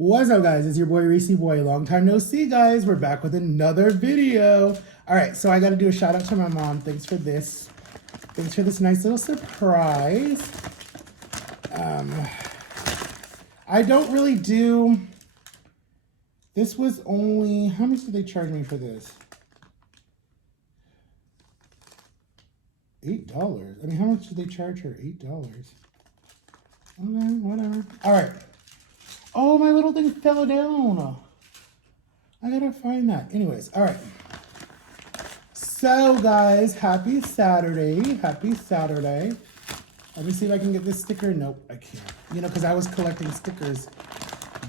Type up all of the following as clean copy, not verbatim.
What's up, guys? It's your boy Reese Boy. Long time no see, guys. We're back with another video. All right, so I got to do a shout out to my mom. Thanks for this. Thanks for this nice little surprise. I don't really do. This was only, how much did they charge me for this? $8. I mean, how much did they charge her? $8. Okay, whatever. All right. Oh, my little thing fell down. I gotta find that. Anyways, all right. So, guys, happy Saturday. Happy Saturday. Let me see if I can get this sticker. Nope, I can't. You know, because I was collecting stickers.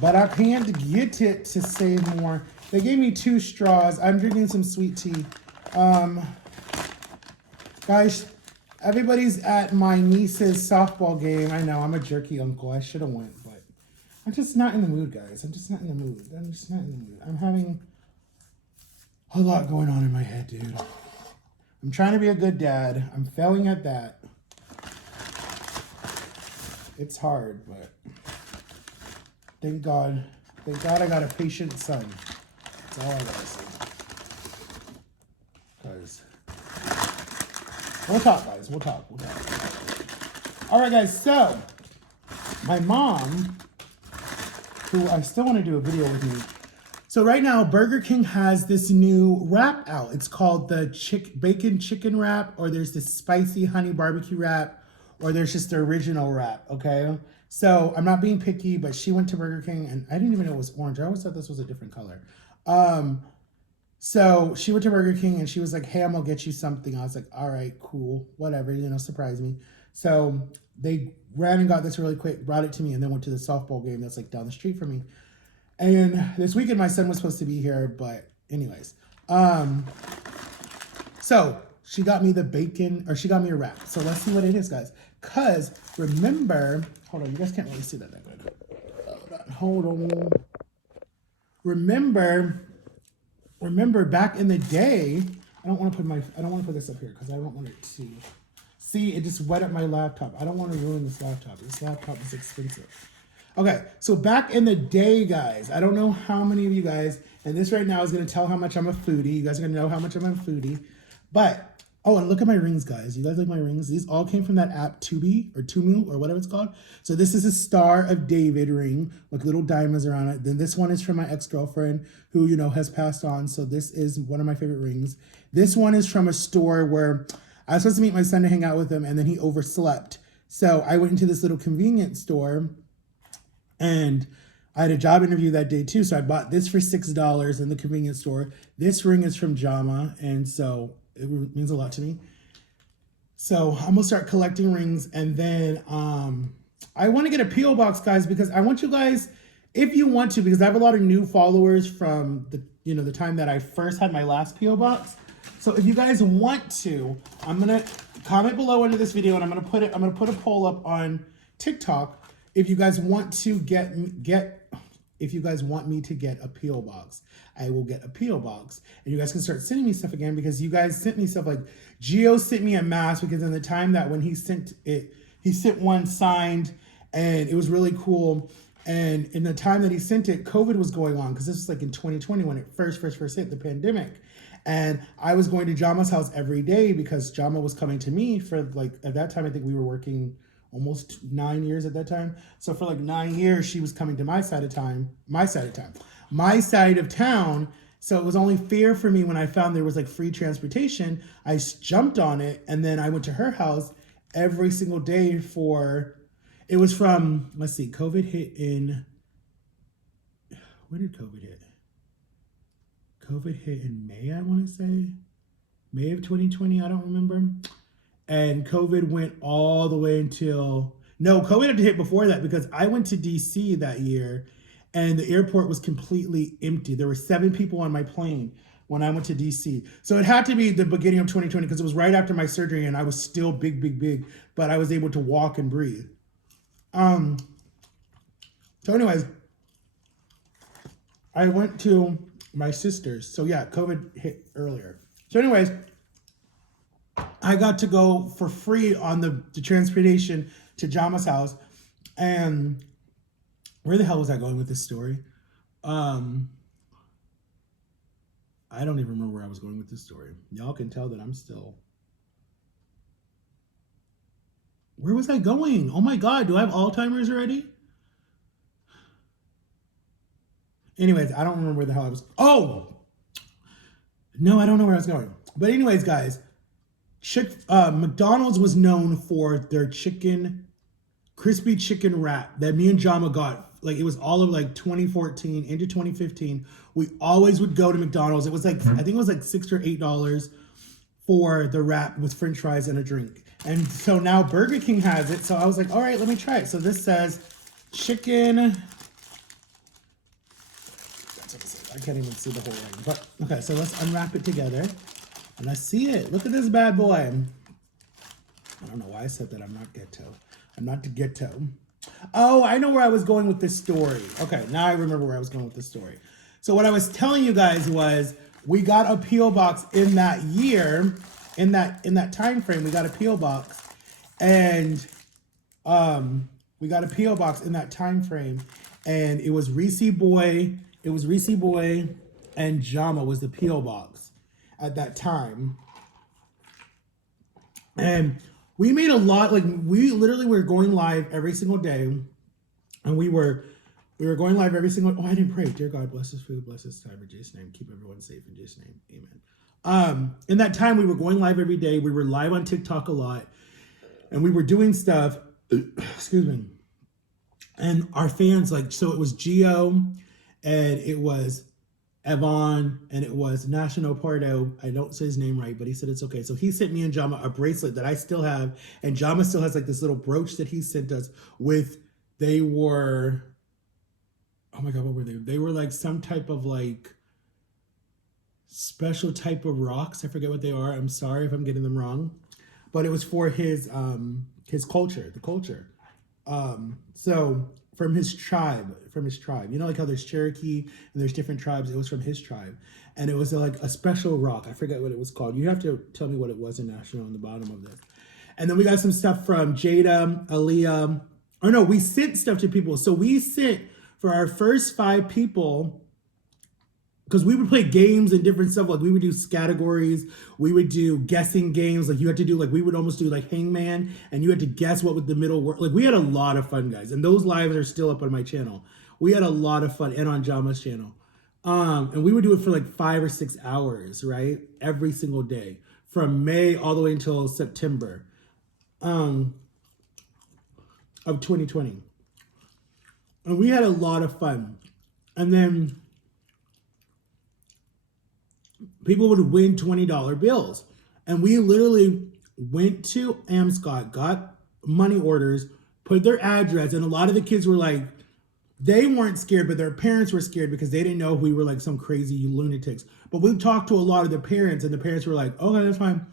But I can't get it to save more. They gave me 2 straws. I'm drinking some sweet tea. Guys, everybody's at my niece's softball game. I know, I'm a jerky uncle. I should have went, but I'm just not in the mood, guys. I'm just not in the mood. I'm just not in the mood. I'm having a lot going on in my head, dude. I'm trying to be a good dad. I'm failing at that. It's hard, but thank God. Thank God I got a patient son. That's all I gotta say. Because we'll talk, guys. We'll talk. All right, guys. So my mom, who I still want to do a video with me. So right now, Burger King has this new wrap out. It's called the bacon chicken wrap, or there's this spicy honey barbecue wrap, or there's just the original wrap, okay? So I'm not being picky, but she went to Burger King, and I didn't even know it was orange. I always thought this was a different color. So she went to Burger King, and she was like, hey, I'm gonna get you something. I was like, all right, cool, whatever, you know, surprise me. So they ran and got this really quick, brought it to me, and then went to the softball game that's like down the street from me. And this weekend, my son was supposed to be here, but anyways. So she got me the bacon, or she got me a wrap. So let's see what it is, guys. Because remember, hold on, you guys can't really see that good. Hold on. Remember back in the day, I don't want to put this up here because I don't want it to, see, it just wet up my laptop. I don't want to ruin this laptop. This laptop is expensive. Okay, so back in the day, guys, I don't know how many of you guys, and this right now is going to tell how much I'm a foodie. You guys are going to know how much I'm a foodie. But, oh, and look at my rings, guys. You guys like my rings? These all came from that app Tubi, or Tumu, or whatever it's called. So this is a Star of David ring with little diamonds around it. Then this one is from my ex-girlfriend who, you know, has passed on. So this is one of my favorite rings. This one is from a store where I was supposed to meet my son to hang out with him, and then he overslept. So I went into this little convenience store, and I had a job interview that day too, so I bought this for $6 in the convenience store. This ring is from Jama, and so it means a lot to me. So I'm gonna start collecting rings, and then I want to get a P.O. box, guys, because I want you guys, if you want to, because I have a lot of new followers from the time that I first had my last P.O. box. So if you guys want to, I'm gonna comment below under this video, and I'm gonna put a poll up on TikTok. If you guys want to if you guys want me to get a P.O. box, I will get a P.O. box. And you guys can start sending me stuff again, because you guys sent me stuff like Gio sent me a mask, because in the time that when he sent it, he sent one signed, and it was really cool. And in the time that he sent it, COVID was going on, because this was like in 2020 when it first hit, the pandemic. And I was going to Jama's house every day because Jama was coming to me for, like, at that time, I think we were working almost 9 years at that time. So for like 9 years, she was coming to my side of town. So it was only fair for me when I found there was like free transportation. I jumped on it, and then I went to her house every single day it was from, let's see, COVID hit in, when did COVID hit? COVID hit in May, I want to say. May of 2020, I don't remember. And COVID went all the way until, no, COVID had to hit before that, because I went to DC that year and the airport was completely empty. There were 7 people on my plane when I went to DC. So it had to be the beginning of 2020, because it was right after my surgery and I was still big, but I was able to walk and breathe. So anyways, I went to my sister's. So yeah, COVID hit earlier. So anyways, I got to go for free on the transportation to Jama's house. And Where the hell was I going with this story? I don't even remember where I was going with this story. Y'all can tell that I'm still. Where was I going? Oh my God, do I have Alzheimer's already? Anyways, I don't remember where the hell I was. Oh! No, I don't know where I was going. But anyways, guys, McDonald's was known for their crispy chicken wrap that me and Jama got. Like, it was all of like 2014 into 2015. We always would go to McDonald's. It was like, I think it was like $6 or $8 for the wrap with French fries and a drink. And so now Burger King has it. So I was like, all right, let me try it. So this says chicken. I can't even see the whole thing. But okay, so let's unwrap it together. And I see it. Look at this bad boy. I don't know why I said that. I'm not ghetto. I'm not the ghetto. Oh, I know where I was going with this story. Okay, now I remember where I was going with this story. So what I was telling you guys was we got a P.O. box in that year, in that time frame. We got a P.O. box, and we got a P.O. box in that time frame, and it was Reese Boy. It was Reese Boy and Jama was the P.O. box at that time, and we made a lot. Like, we literally were going live every single day, and we were going live every single. Oh, I didn't pray. Dear God, bless this food, bless this time in Jesus' name. Keep everyone safe in Jesus' name. Amen. In that time, we were going live every day. We were live on TikTok a lot, and we were doing stuff. Excuse me. And our fans, like, so it was Gio, and it was Evon, and it was National Pardo. I don't say his name right, but he said it's okay. So he sent me and Jama a bracelet that I still have, and Jama still has like this little brooch that he sent us with. They were, oh my God, what were they? They were like some type of like special type of rocks. I forget what they are. I'm sorry if I'm getting them wrong, but it was for his culture, the culture. So from his tribe, you know, like how there's Cherokee and there's different tribes. It was from his tribe, and it was like a special rock. I forget what it was called. You have to tell me what it was in National on the bottom of this. And then we got some stuff from Jada, Aaliyah. Oh no, we sent stuff to people. So we sent for our first 5 people, because we would play games and different stuff. Like, we would do categories, we would do guessing games. Like, you had to do, like, we would almost do like Hangman, and you had to guess what would the middle word. Like, we had a lot of fun, guys, and those lives are still up on my channel. We had a lot of fun, and on Jama's channel. And we would do it for like 5 or 6 hours, right, every single day from May all the way until September of 2020, and we had a lot of fun. And then people would win $20 bills. And we literally went to Amscot, got money orders, put their address, and a lot of the kids were like, they weren't scared, but their parents were scared because they didn't know we were like some crazy lunatics. But we talked to a lot of the parents, and the parents were like, okay, that's fine.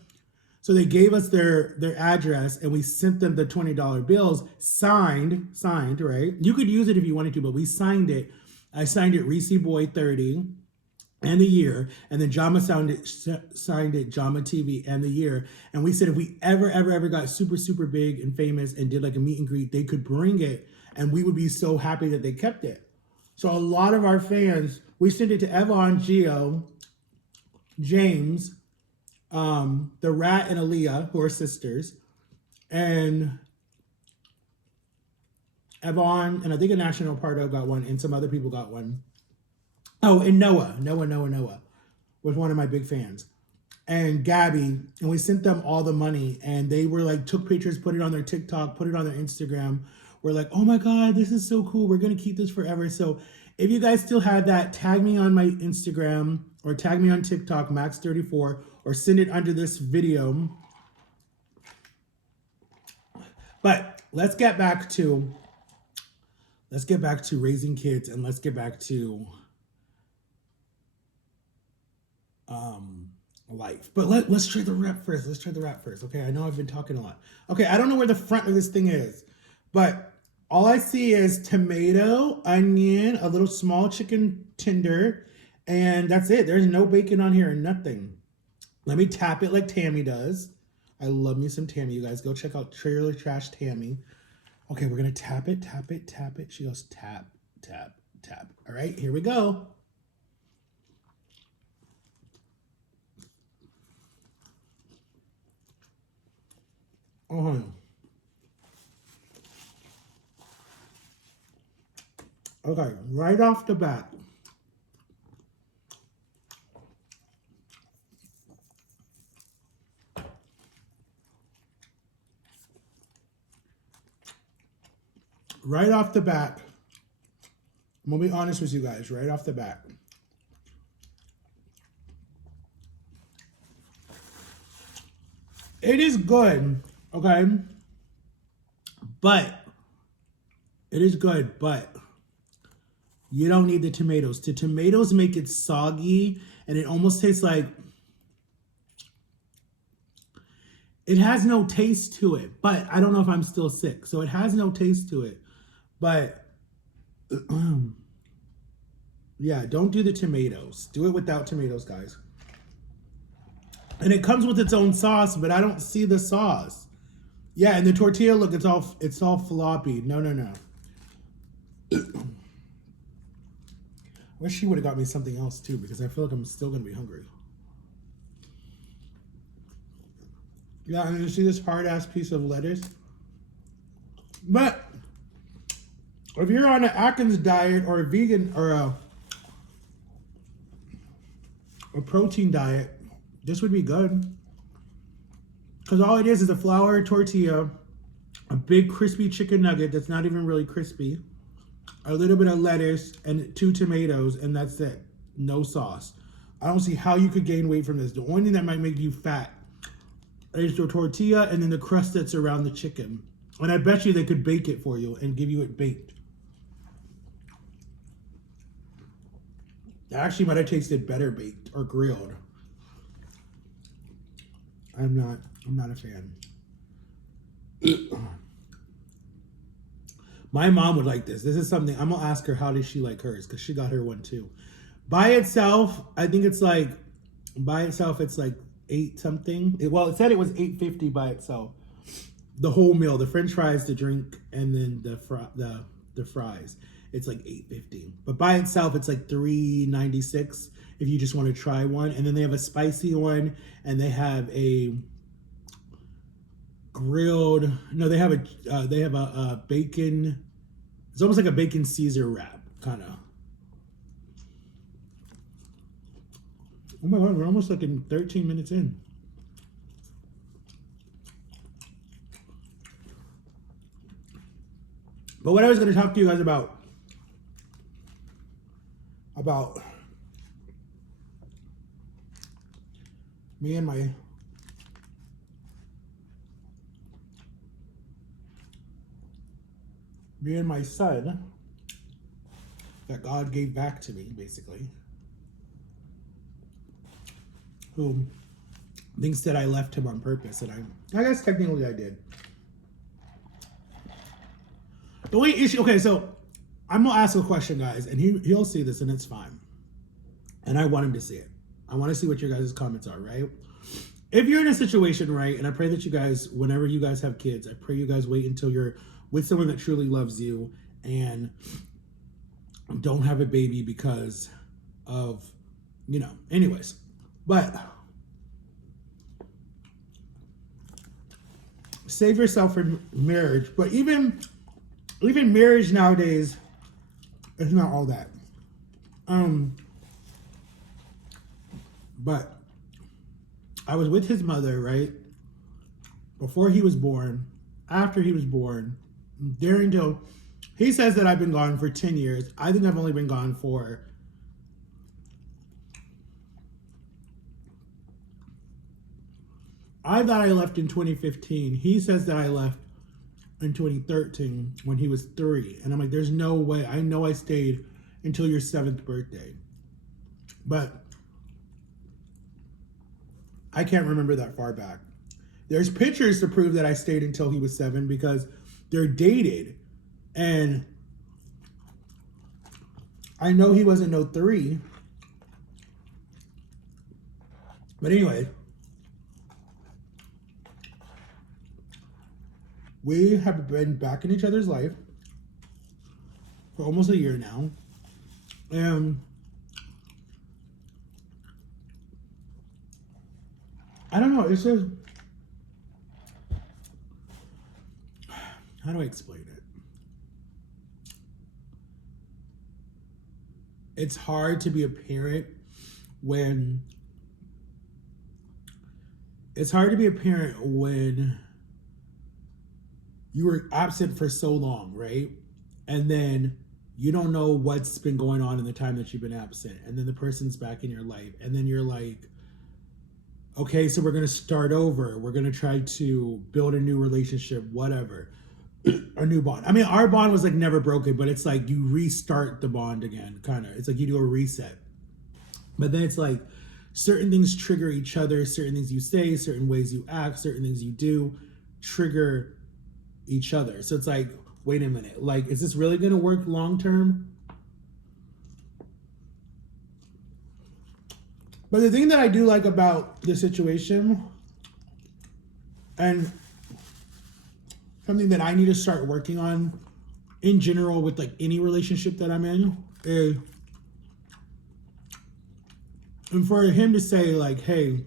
So they gave us their address, and we sent them the $20 bills, signed, right? You could use it if you wanted to, but we signed it. I signed it Reese Boy 30 and the year, and then Jama signed it Jama TV and the year. And we said if we ever got super, super big and famous and did like a meet and greet, they could bring it, and we would be so happy that they kept it. So a lot of our fans, we sent it to Evon, Gio, James, the Rat and Aaliyah, who are sisters, and Evon, and I think a National Pardo got one, and some other people got one. Oh, and Noah was one of my big fans, and Gabby, and we sent them all the money, and they were like, took pictures, put it on their TikTok, put it on their Instagram. We're like, oh my God, this is so cool. We're gonna keep this forever. So if you guys still have that, tag me on my Instagram or tag me on TikTok, Max34, or send it under this video. But let's get back to raising kids, and let's get back to life. But let's try the wrap first. Okay, I know I've been talking a lot. Okay, I don't know where the front of this thing is, but all I see is tomato, onion, a little small chicken tender, and that's it. There's no bacon on here and nothing. Let me tap it like Tammy does. I love me some Tammy. You guys go check out Trailer Trash Tammy. Okay, we're gonna tap it. She goes tap. tap, tap. All right, here we go. Uh-huh. Okay, right off the bat. Right off the bat. I'm gonna be honest with you guys, right off the bat. It is good, okay? But it is good, but you don't need the tomatoes. The tomatoes make it soggy and it almost tastes like it has no taste to it. But I don't know if I'm still sick. So it has no taste to it. But yeah, don't do the tomatoes. Do it without tomatoes, guys. And it comes with its own sauce, but I don't see the sauce. Yeah, and the tortilla, look, it's all floppy. No. Wish she would have got me something else too, because I feel like I'm still gonna be hungry. Yeah, and you see this hard ass piece of lettuce? But if you're on an Atkins diet or a vegan or a protein diet, this would be good. Because all it is a flour tortilla, a big crispy chicken nugget that's not even really crispy, a little bit of lettuce, and 2 tomatoes, and that's it. No sauce. I don't see how you could gain weight from this. The only thing that might make you fat is the tortilla and then the crust that's around the chicken. And I bet you they could bake it for you and give you it baked. It actually might have tasted better baked or grilled. I'm not a fan. My mom would like this. This is something, I'm gonna ask her how does she like hers, because she got her one too. By itself, I think it's like, it's like 8 something. Well, it said it was $8.50 by itself. The whole meal, the French fries, the drink, and then the fries. It's like $8.50. But by itself, it's like $3.96 if you just want to try one. And then they have a spicy one, and they have a grilled. No, they have a bacon. It's almost like a bacon Caesar wrap, kind of. Oh my God, we're almost like in 13 minutes in. But what I was going to talk to you guys about me and my son that God gave back to me, basically, who thinks that I left him on purpose, and I guess technically I did. The only issue, okay, so I'm gonna ask a question, guys, and he'll see this, and it's fine. And I want him to see it. I want to see what your guys' comments are, right? If you're in a situation, right, and I pray that you guys, whenever you guys have kids, I pray you guys wait until you're with someone that truly loves you and don't have a baby because of, anyways. But save yourself for marriage. But even marriage nowadays, it's not all that. But I was with his mother, right? Before he was born, after he was born, during till he says that I've been gone for 10 years. I think I've only been gone for I thought I left in 2015. He says that I left in 2013 when he was 3. And I'm like, there's no way. I know I stayed until your 7th birthday. But I can't remember that far back. There's pictures to prove that I stayed until he was 7 because they're dated. And I know he wasn't no 3. But anyway, we have been back in each other's life for almost a year now. And I don't know, it's just, how do I explain it? It's hard to be a parent when you were absent for so long, right? And then you don't know what's been going on in the time that you've been absent. And then the person's back in your life. And then you're like, okay, so we're going to start over. We're going to try to build a new relationship, whatever, a new bond. I mean, our bond was like never broken, but it's like you restart the bond again, kind of. It's like you do a reset. But then it's like certain things trigger each other, certain things you say, certain ways you act, certain things you do trigger each other. So it's like, wait a minute, like, is this really going to work long term? But the thing that I do like about the situation, and something that I need to start working on in general with like any relationship that I'm in, is, and for him to say like, hey,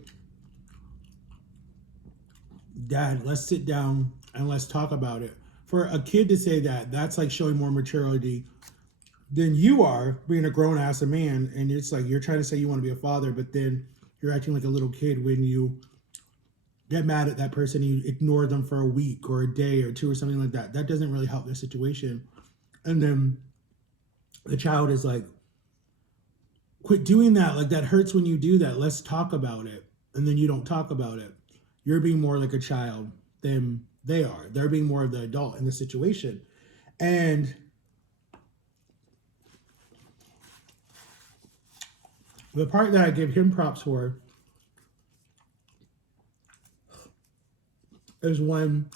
Dad, let's sit down and let's talk about it. For a kid to say that, that's like showing more maturity than you are, being a grown ass man. And it's like you're trying to say you want to be a father, but then you're acting like a little kid when you get mad at that person and you ignore them for a week or a day or two or something like that. That doesn't really help the situation. And then the child is like, quit doing that. Like, that hurts when you do that. Let's talk about it. And then you don't talk about it. You're being more like a child than they are. They're being more of the adult in the situation. And the part that I give him props for is when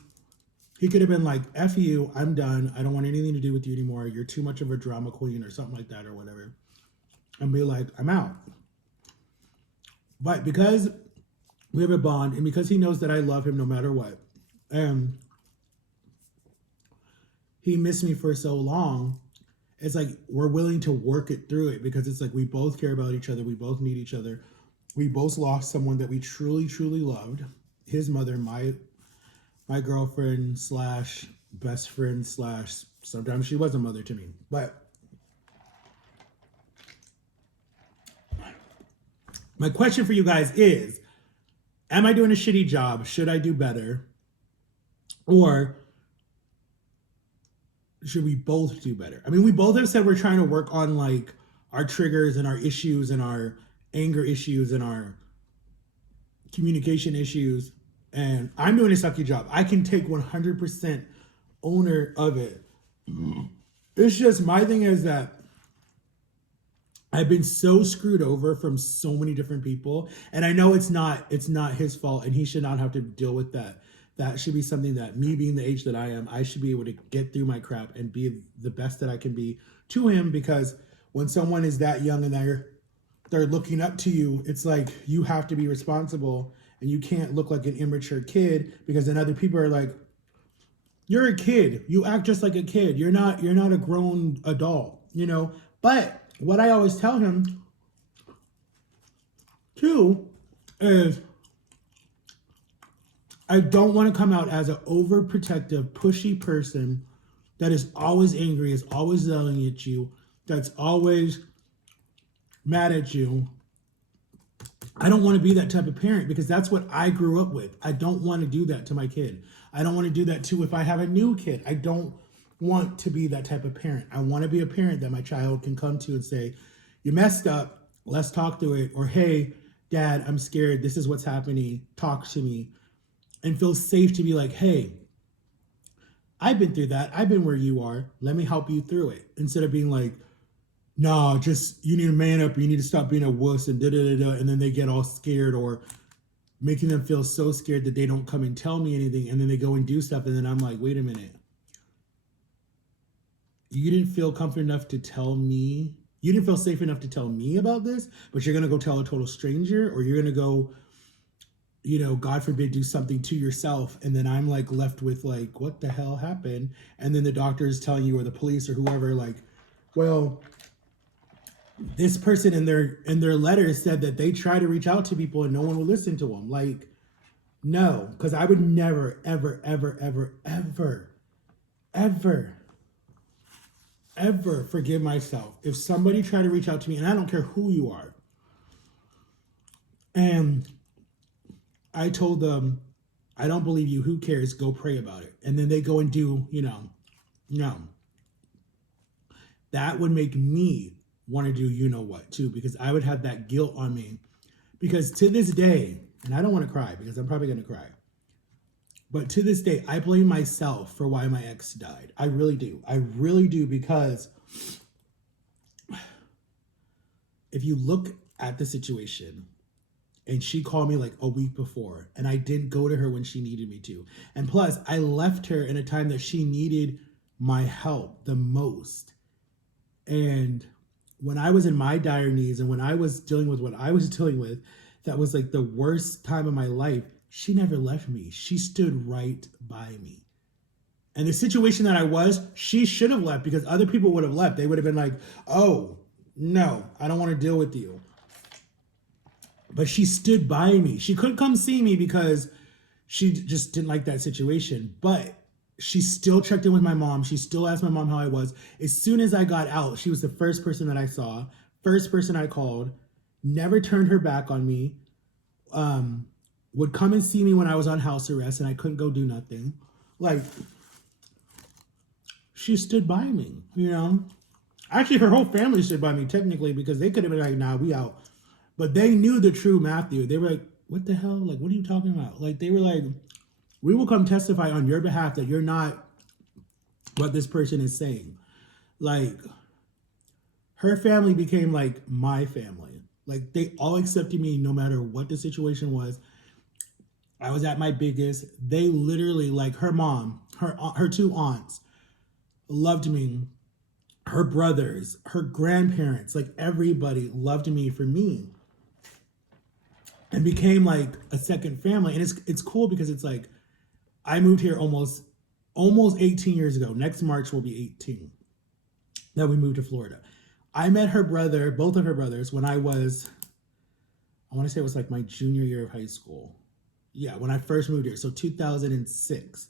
he could have been like, F you, I'm done. I don't want anything to do with you anymore. You're too much of a drama queen or something like that or whatever. And be like, I'm out. But because we have a bond and because he knows that I love him no matter what, and he missed me for so long, it's like we're willing to work it through it because it's like we both care about each other. We both need each other. We both lost someone that we truly, truly loved. His mother, my girlfriend slash best friend slash sometimes she was a mother to me. But my question for you guys is, am I doing a shitty job? Should I do better? Or should we both do better? I mean, we both have said we're trying to work on like our triggers and our issues and our anger issues and our communication issues. And I'm doing a sucky job. I can take 100% owner of it. It's just, my thing is that I've been so screwed over from so many different people. And I know it's not his fault and he should not have to deal with that. That should be something that, me being the age that I am, I should be able to get through my crap and be the best that I can be to him. Because when someone is that young and they're looking up to you, it's like you have to be responsible and you can't look like an immature kid, because then other people are like, you're a kid. You act just like a kid. You're not a grown adult, you know? But what I always tell him too is, I don't want to come out as an overprotective, pushy person that is always angry, is always yelling at you, that's always mad at you. I don't want to be that type of parent because that's what I grew up with. I don't want to do that to my kid. I don't want to do that too if I have a new kid. I don't want to be that type of parent. I want to be a parent that my child can come to and say, you messed up, let's talk through it. Or, hey, Dad, I'm scared. This is what's happening. Talk to me. And feel safe to be like, hey, I've been through that. I've been where you are. Let me help you through it. Instead of being like, no, just, you need to man up. You need to stop being a wuss and da-da-da-da. And then they get all scared, or making them feel so scared that they don't come and tell me anything. And then they go and do stuff. And then I'm like, wait a minute. You didn't feel comfortable enough to tell me. You didn't feel safe enough to tell me about this, but you're going to go tell a total stranger, or you're going to go, you know, God forbid, do something to yourself. And then I'm like left with like, what the hell happened? And then the doctor is telling you, or the police or whoever, like, Well, this person in their letter said that they try to reach out to people and no one will listen to them. Like, no, because I would never, ever, ever, ever, ever, ever, ever forgive myself if somebody tried to reach out to me, and I don't care who you are. And I told them, I don't believe you. Who cares? Go pray about it. And then they go and do, no. That would make me want to do what too, because I would have that guilt on me. Because to this day, and I don't want to cry because I'm probably going to cry, but to this day, I blame myself for why my ex died. I really do. I really do, because if you look at the situation, and she called me like a week before, and I didn't go to her when she needed me to. And plus, I left her in a time that she needed my help the most. And when I was in my dire needs and when I was dealing with what I was dealing with, that was like the worst time of my life, she never left me. She stood right by me. And the situation that I was, she should have left, because other people would have left. They would have been like, oh, no, I don't want to deal with you. But she stood by me. She couldn't come see me because she just didn't like that situation. But she still checked in with my mom. She still asked my mom how I was. As soon as I got out, she was the first person that I saw, first person I called, never turned her back on me, would come and see me when I was on house arrest and I couldn't go do nothing. Like, she stood by me, Actually, her whole family stood by me, technically, because they could have been like, nah, we out. But they knew the true Matthew. They were like, what the hell? Like, what are you talking about? Like, they were like, we will come testify on your behalf that you're not what this person is saying. Like, her family became like my family. Like, they all accepted me no matter what the situation was. I was at my biggest. They literally, like, her mom, her two aunts loved me. Her brothers, her grandparents, like, everybody loved me for me. And became like a second family. And it's cool because it's like, I moved here almost 18 years ago. Next March will be 18 that we moved to Florida. I met her brother, both of her brothers, when I want to say it was like my junior year of high school. Yeah, when I first moved here. So 2006.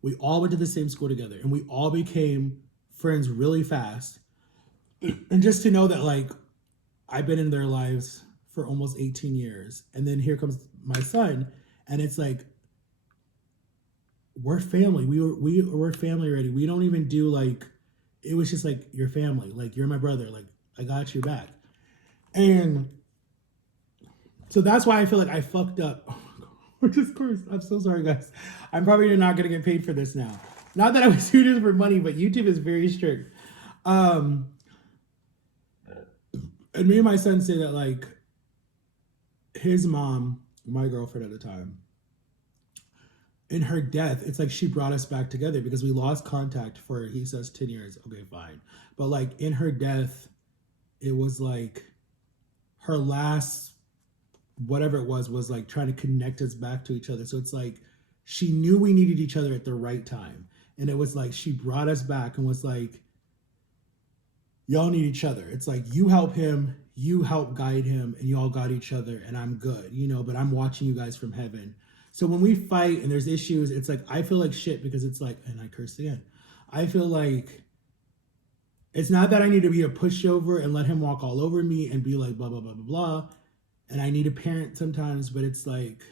We all went to the same school together and we all became friends really fast. And just to know that, like, I've been in their lives for almost 18 years. And then here comes my son. And it's like, we're family. We're family already. We don't even do like, it was just like, you're family. Like, you're my brother. Like, I got your back. And so that's why I feel like I fucked up. Which is, of course, I'm so sorry, guys. I'm probably not going to get paid for this now. Not that I was doing this for money, but YouTube is very strict. And me and my son say that, like, his mom, my girlfriend at the time, in her death, it's like she brought us back together because we lost contact for, he says, 10 years. Okay, fine. But like, in her death, it was like her last, whatever it was like trying to connect us back to each other. So it's like, she knew we needed each other at the right time. And it was like, she brought us back and was like, y'all need each other. It's like, you help him, you help guide him, and you all got each other, and I'm good, but I'm watching you guys from heaven. So when we fight and there's issues, it's like, I feel like shit because it's like, and I cursed again. I feel like it's not that I need to be a pushover and let him walk all over me and be like, blah, blah, blah, blah, blah. And I need a parent sometimes, but it's like,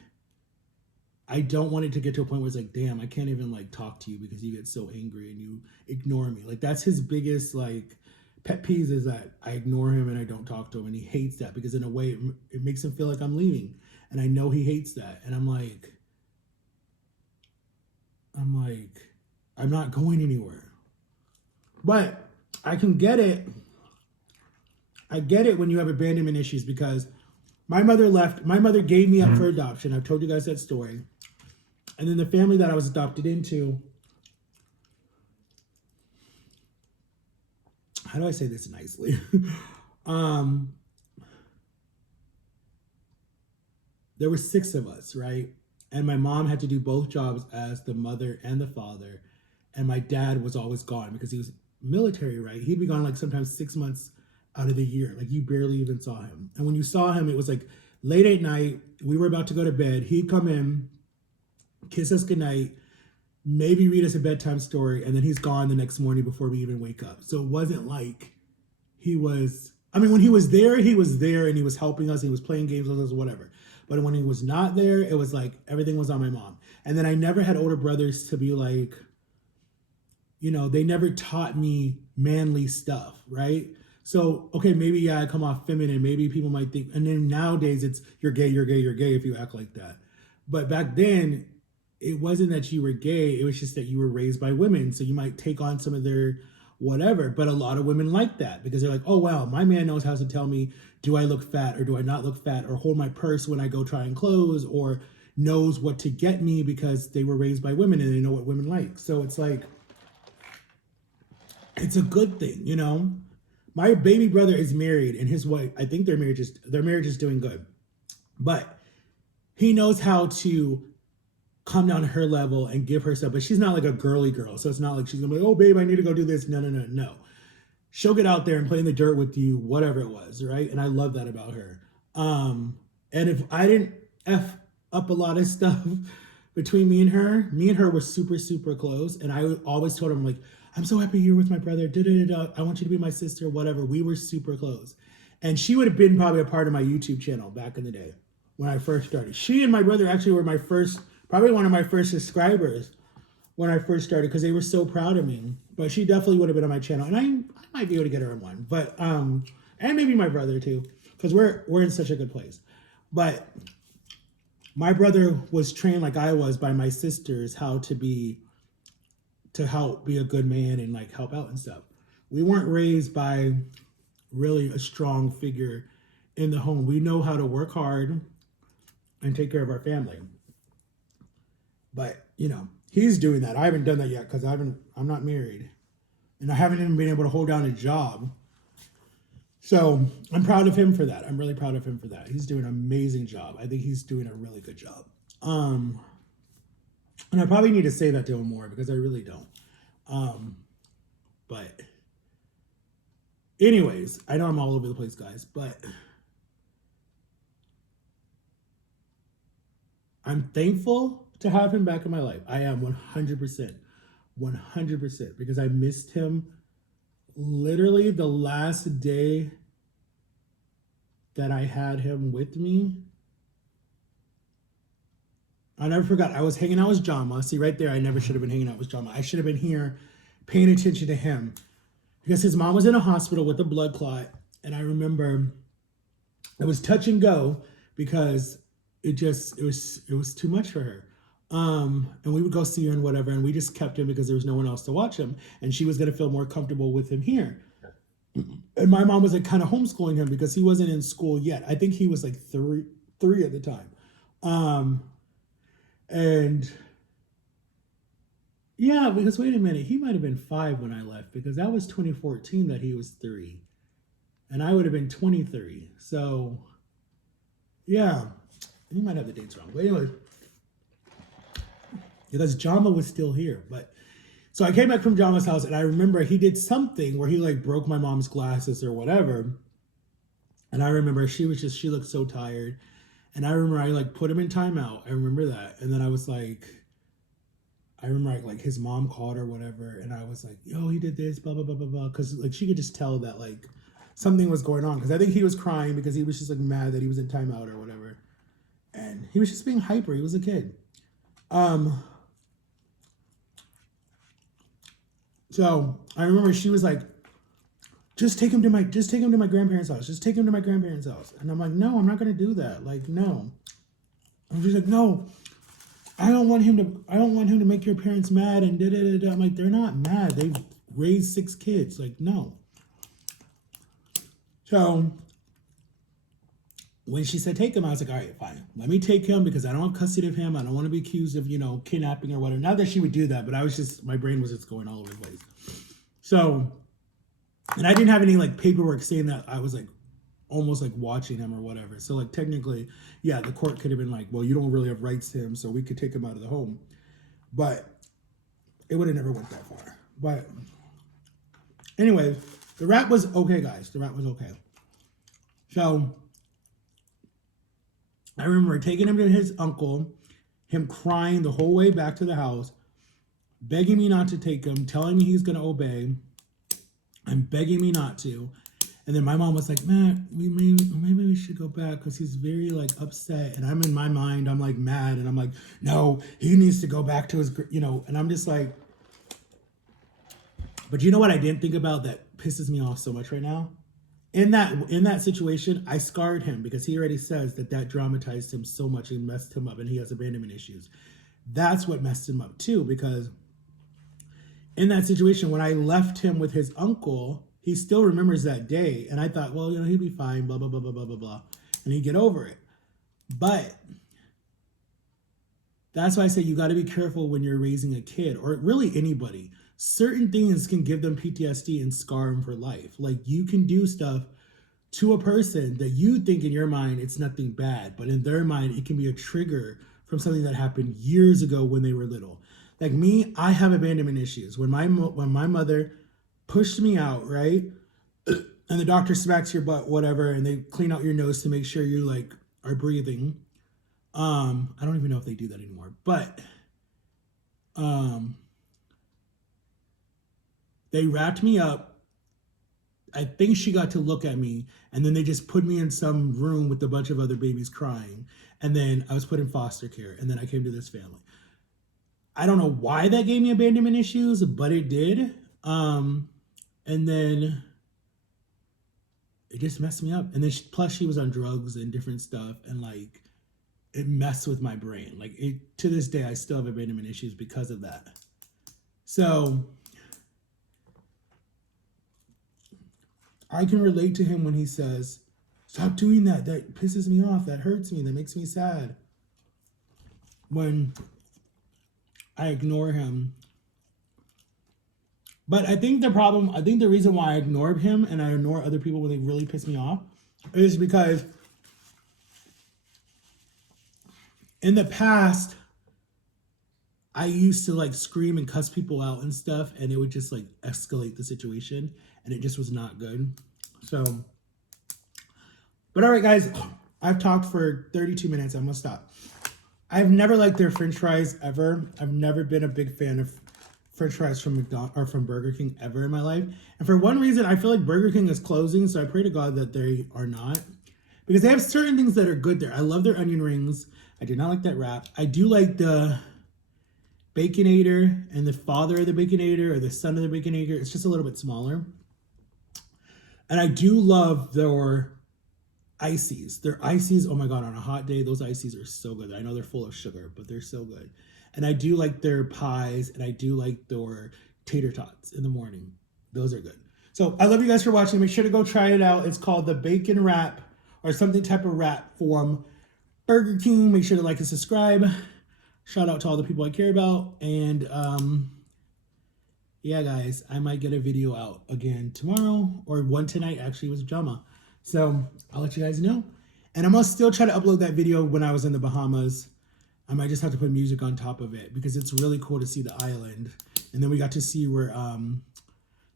I don't want it to get to a point where it's like, damn, I can't even like talk to you because you get so angry and you ignore me. Like, that's his biggest like pet peeves, is that I ignore him and I don't talk to him. And he hates that because in a way it makes him feel like I'm leaving. And I know he hates that. And I'm like, I'm not going anywhere. But I can get it. I get it when you have abandonment issues, because my mother left. My mother gave me up for adoption. I've told you guys that story. And then the family that I was adopted into, how do I say this nicely? There were 6 of us, right? And my mom had to do both jobs as the mother and the father. And my dad was always gone because military, right? He'd be gone like sometimes 6 months out of the year. Like you barely even saw him. And when you saw him, it was like late at night. We were about to go to bed. He'd come in, kiss us goodnight, maybe read us a bedtime story, and then he's gone the next morning before we even wake up. So it wasn't like he was, I mean, when he was there and he was helping us, he was playing games with us, whatever. But when he was not there, it was like everything was on my mom. And then I never had older brothers to be like, you know, they never taught me manly stuff, right? So, okay, maybe, yeah, I come off feminine. Maybe people might think, and then nowadays it's you're gay, you're gay, you're gay if you act like that. But back then, it wasn't that you were gay, it was just that you were raised by women. So you might take on some of their whatever. But a lot of women like that because they're like, oh, wow, my man knows how to tell me, do I look fat or do I not look fat, or hold my purse when I go try and clothes, or knows what to get me because they were raised by women and they know what women like. So it's like, it's a good thing, you know? My baby brother is married and his wife, I think their marriage is doing good. But he knows how to come down to her level and give herself, but she's not like a girly girl. So it's not like she's gonna be like, oh babe, I need to go do this. No. She'll get out there and play in the dirt with you, whatever it was, right? And I love that about her. And if I didn't F up a lot of stuff between me and her were super, super close. And I always told her, I'm like, I'm so happy you're with my brother. I want you to be my sister, whatever. We were super close. And she would have been probably a part of my YouTube channel back in the day when I first started. She and my brother actually were probably one of my first subscribers when I first started because they were so proud of me. But she definitely would have been on my channel. And I might be able to get her on one. But, and maybe my brother too, because we're in such a good place. But my brother was trained like I was by my sisters how to help be a good man and like help out and stuff. We weren't raised by really a strong figure in the home. We know how to work hard and take care of our family. But, you know, he's doing that. I haven't done that yet because I'm not married. And I haven't even been able to hold down a job. So I'm proud of him for that. I'm really proud of him for that. He's doing an amazing job. I think he's doing a really good job. And I probably need to say that to him more because I really don't. But anyways, I know I'm all over the place, guys, but I'm thankful to have him back in my life. I am 100%, because I missed him literally the last day that I had him with me. I never forgot. I was hanging out with Jama. See, right there, I never should have been hanging out with Jama. I should have been here paying attention to him because his mom was in a hospital with a blood clot. And I remember it was touch and go because it was too much for her. And we would go see her and whatever. And we just kept him because there was no one else to watch him. And she was going to feel more comfortable with him here. And my mom was like kind of homeschooling him because he wasn't in school yet. I think he was like three at the time. And yeah, because wait a minute, he might have been 5 when I left because that was 2014 that he was 3. And I would have been 23. So yeah, he might have the dates wrong. But anyway, because Jama was still here. But so I came back from Jama's house and I remember he did something where he like broke my mom's glasses or whatever. And I remember she looked so tired. And I remember I like put him in timeout. I remember that. And then I was like, I remember like his mom called or whatever. And I was like, yo, he did this, blah, blah, blah, blah, blah. Because like she could just tell that like something was going on. Because I think he was crying because he was just like mad that he was in timeout or whatever. And he was just being hyper. He was a kid. So I remember she was like, just take him to my grandparents' house. Just take him to my grandparents' house. And I'm like, no, I'm not gonna do that. Like, no. And she's like, no, I don't want him to make your parents mad and da da da. I'm like, they're not mad. They've raised 6 kids. Like, no. So when she said take him, I was like, all right, fine. Let me take him because I don't have custody of him. I don't want to be accused of, kidnapping or whatever. Not that she would do that, but my brain was just going all over the place. So, and I didn't have any like paperwork saying that I was like almost like watching him or whatever. So like technically, yeah, the court could have been like, well, you don't really have rights to him, so we could take him out of the home. But it would have never went that far. But Anyway, the rat was okay, guys. The rat was okay. So I remember taking him to his uncle, him crying the whole way back to the house, begging me not to take him, telling me he's going to obey, and begging me not to. And then my mom was like, Matt, maybe we should go back because he's very like upset. And I'm in my mind, I'm like mad. And I'm like, no, he needs to go back to his, and I'm just like, but you know what I didn't think about that pisses me off so much right now? In that situation, I scarred him because he already says that dramatized him so much and messed him up and he has abandonment issues. That's what messed him up too, because in that situation, when I left him with his uncle, he still remembers that day. And I thought, well, he'd be fine, blah, blah, blah, blah, blah, blah, blah. And he'd get over it. But that's why I say you got to be careful when you're raising a kid or really anybody. Certain things can give them PTSD and scar them for life. Like you can do stuff to a person that you think in your mind it's nothing bad, but in their mind it can be a trigger from something that happened years ago when they were little. Like me, I have abandonment issues. When my mother pushed me out, right, and the doctor smacks your butt, whatever, and they clean out your nose to make sure you like are breathing. I don't even know if they do that anymore, but they wrapped me up. I think she got to look at me, and then they just put me in some room with a bunch of other babies crying. And then I was put in foster care, and then I came to this family. I don't know why that gave me abandonment issues, but it did. And then it just messed me up. And then plus she was on drugs and different stuff, and like it messed with my brain. Like to this day, I still have abandonment issues because of that. So I can relate to him when he says, stop doing that. That pisses me off. That hurts me. That makes me sad. When I ignore him. But I think the reason why I ignored him and I ignore other people when they really piss me off is because in the past, I used to like scream and cuss people out and stuff, and it would just like escalate the situation, and it just was not good. So, but all right, guys, I've talked for 32 minutes. I'm gonna stop. I've never liked their French fries ever. I've never been a big fan of French fries from McDonald's or from Burger King ever in my life. And for one reason, I feel like Burger King is closing, so I pray to God that they are not, because they have certain things that are good there. I love their onion rings. I do not like that wrap. I do like the Baconator and the father of the Baconator or the son of the Baconator. It's just a little bit smaller. And I do love their ices. Their ices, oh my God, on a hot day, those ices are so good. I know they're full of sugar, but they're so good. And I do like their pies, and I do like their tater tots in the morning. Those are good. So I love you guys for watching. Make sure to go try it out. It's called the Bacon Wrap or something type of wrap from Burger King. Make sure to like and subscribe. Shout out to all the people I care about. And yeah, guys, I might get a video out again tomorrow, or one tonight actually with Jama. So I'll let you guys know. And I'm going to still try to upload that video when I was in the Bahamas. I might just have to put music on top of it because it's really cool to see the island. And then we got to see where,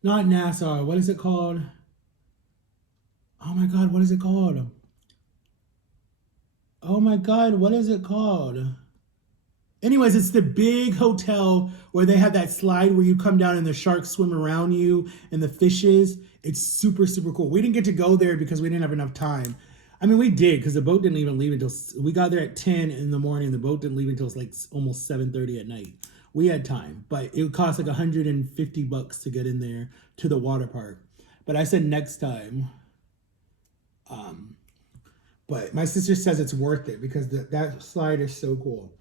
not Nassau, what is it called? Oh my God, what is it called? Oh my God, what is it called? Anyways, it's the big hotel where they have that slide where you come down and the sharks swim around you and the fishes. It's super, super cool. We didn't get to go there because we didn't have enough time. I mean, we did because the boat didn't even leave until, we got there at 10 in the morning. The boat didn't leave until like almost 7:30 at night. We had time, but it would cost like $150 to get in there to the water park. But I said next time. But my sister says it's worth it because that slide is so cool.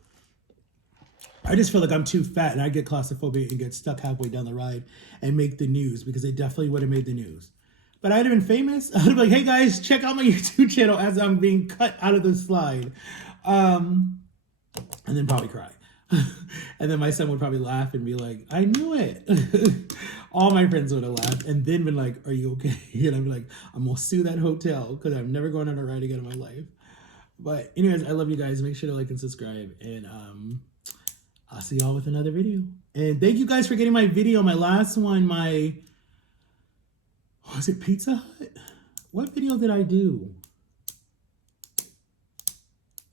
I just feel like I'm too fat and I get claustrophobic and get stuck halfway down the ride and make the news because they definitely would have made the news. But I'd have been famous. I'd be like, hey guys, check out my YouTube channel as I'm being cut out of the slide. And then probably cry. And then my son would probably laugh and be like, I knew it. All my friends would have laughed and then been like, are you okay? And I'd be like, I'm going to sue that hotel because I'm never going on a ride again in my life. But anyways, I love you guys. Make sure to like and subscribe. And I'll see y'all with another video. And thank you guys for getting my video. My last one, my Was it Pizza Hut? What video did I do?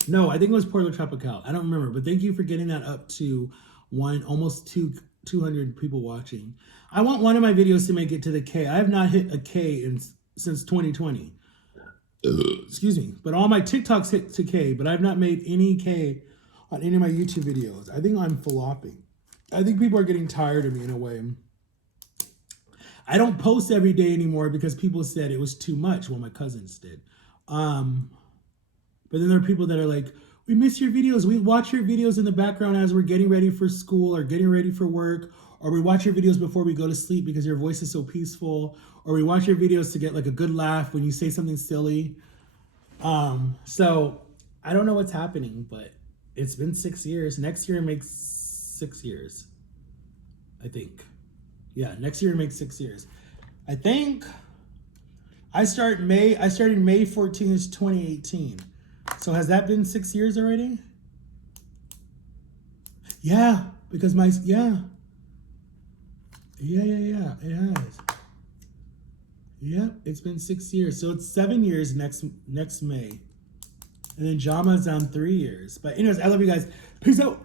No, I think it was Puerto Tropical. I don't remember, but thank you for getting that up to almost 200 people watching. I want one of my videos to make it to the K. I have not hit a K since 2020. Excuse me. But all my TikToks hit to K, but I've not made any K on any of my YouTube videos. I think I'm flopping. I think people are getting tired of me in a way. I don't post every day anymore because people said it was too much. Well, my cousins did. But then there are people that are like, we miss your videos. We watch your videos in the background as we're getting ready for school or getting ready for work. Or we watch your videos before we go to sleep because your voice is so peaceful. Or we watch your videos to get like a good laugh when you say something silly. So I don't know what's happening, but it's been 6 years. Next year makes 6 years, I think. Yeah, next year makes 6 years. I think I started May 14th, 2018. So has that been 6 years already? Yeah, because yeah, it has. Yep, it's been 6 years. So it's 7 years next May. And then Jama's on 3 years. But anyways, I love you guys. Peace out.